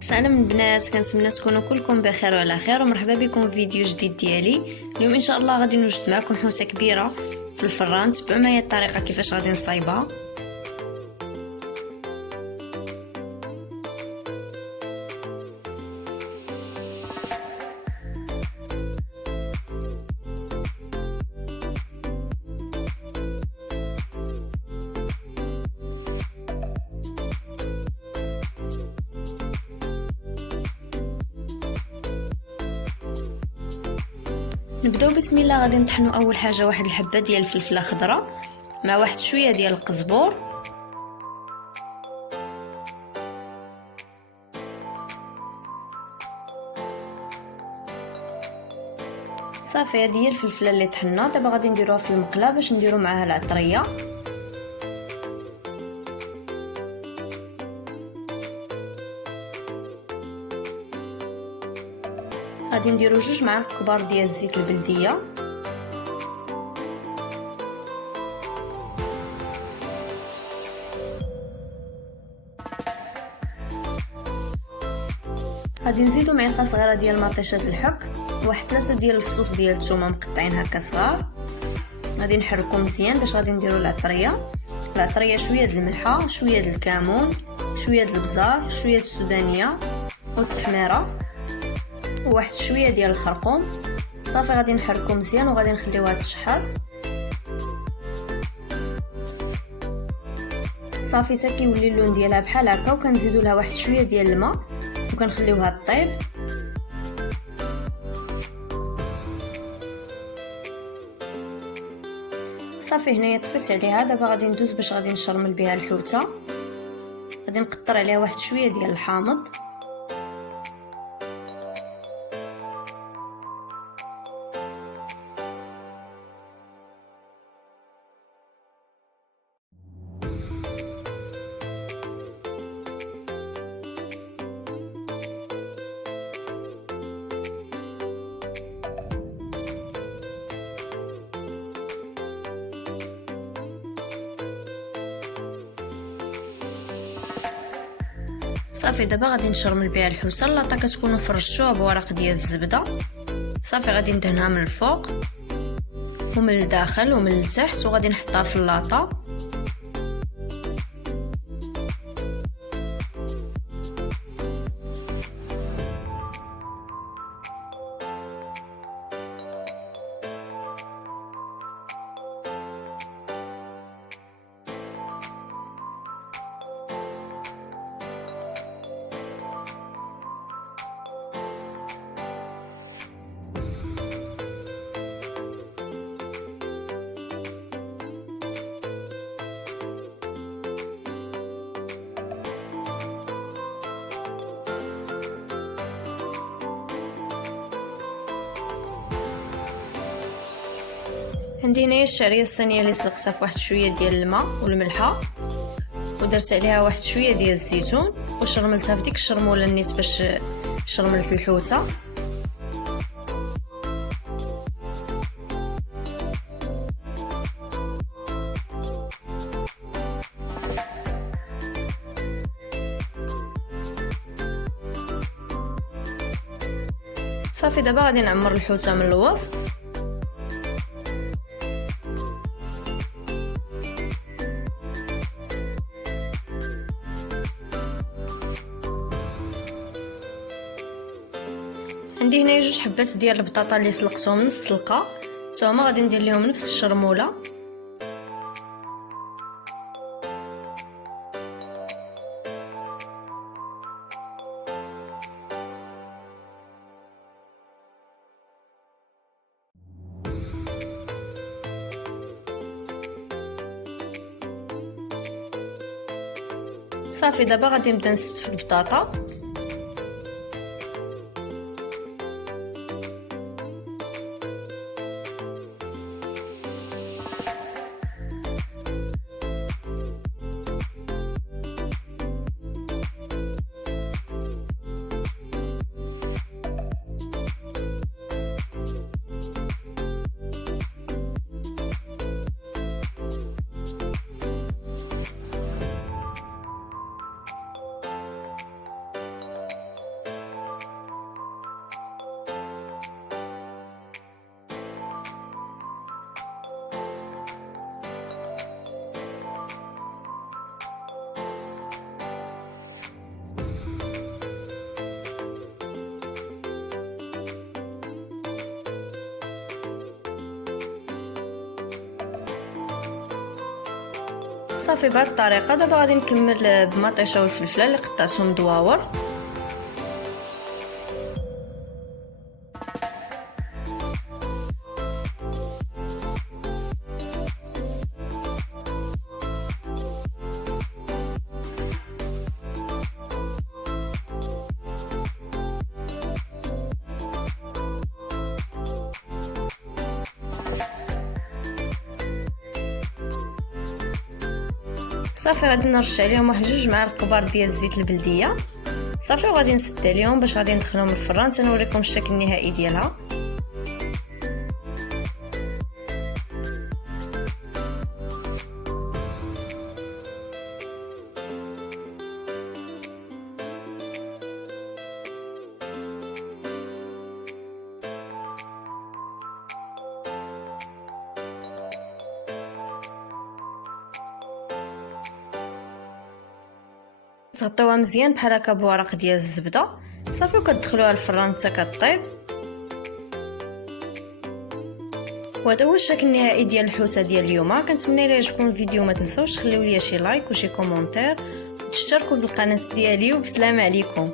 السلام البنات، كنتمنى تكونوا كلكم بخير وعلى خير، ومرحبا بكم في فيديو جديد ديالي. اليوم ان شاء الله غادي نوجد معكم حوسه كبيره في الفران. تبعوا معايا الطريقه كيفاش غادي نصايبها. نبداو بسم الله. غادي نطحنوا اول حاجه واحد الحبه ديال الفلفله خضراء مع واحد شويه ديال القزبور، صافي. هذه هي الفلفله اللي طحنا. دابا غادي نديروها في المقله باش نديرو معاها العطريه. غادي نديرو 2 معالق كبار ديال الزيت البلديه، غادي نزيدو معلقه صغيره ديال مطيشه الحك، واحد 3 ديال الفصوص ديال الثومه مقطعين هكا صغار. غادي نحركو مزيان باش غادي نديرو العطريه شويه د الملحه، شويه د الكمون، شويه د البزار، شويه د السودانيه والتحميره، وواحد شويه ديال الخرقوم. صافي غادي نحركو مزيان وغادي نخليوها تشحر. صافي حتى كيولي اللون ديالها بحال هكا، وكنزيدو لها واحد شويه ديال الماء وكنخليوها طيب. صافي هنايا طفيت عليها. دابا غادي ندوز باش غادي نشرمل بها الحوته. غادي نقطر عليها واحد شويه ديال الحامض، صافي. دابا غادي نشرمل بها الحوسه. اللاطه كتكونوا فرشتوها بورق ديال الزبده. صافي غادي ندهنها من الفوق ومن الداخل ومن التحت، وغادي نحطها في اللاطه. عندي هنايا الشعريه الصينيه اللي سلقتها في واحد شويه ديال الماء والملحه، ودرت عليها واحد شويه ديال الزيتون وشرملتها في ديك الشرموله نيت باش شرملت الحوته. صافي دابا غادي نعمر الحوته من الوسط. عندي هنايا 2 حبات ديال البطاطا اللي سلقتهم نص سلقه، حتى هما غادي ندير لهم نفس الشرموله. صافي دابا غادي نبدا نستف البطاطا. صافي بهذه الطريقه. دابا غادي نكمل بمطيشه والفلفله اللي قطعتهم دواور. صافي غادي نرش عليهم واحد 2 معالق كبار ديال الزيت البلديه. صافي وغادي نسد عليهم باش غادي ندخلهم الفران تنوريكم الشكل النهائي ديالها. تغطيوها مزيان بحال هكا بورق ديال الزبده. صافي وكتدخلوها الفران حتى كطيب. وهذا هو الشكل النهائي ديال الحوسه ديال اليوم. كنتمنى الى عجبكم الفيديو ما تنساوش تخليو لي شي لايك وشي كومونتير وتشتركوا بالقناه ديالي، وبسلام عليكم.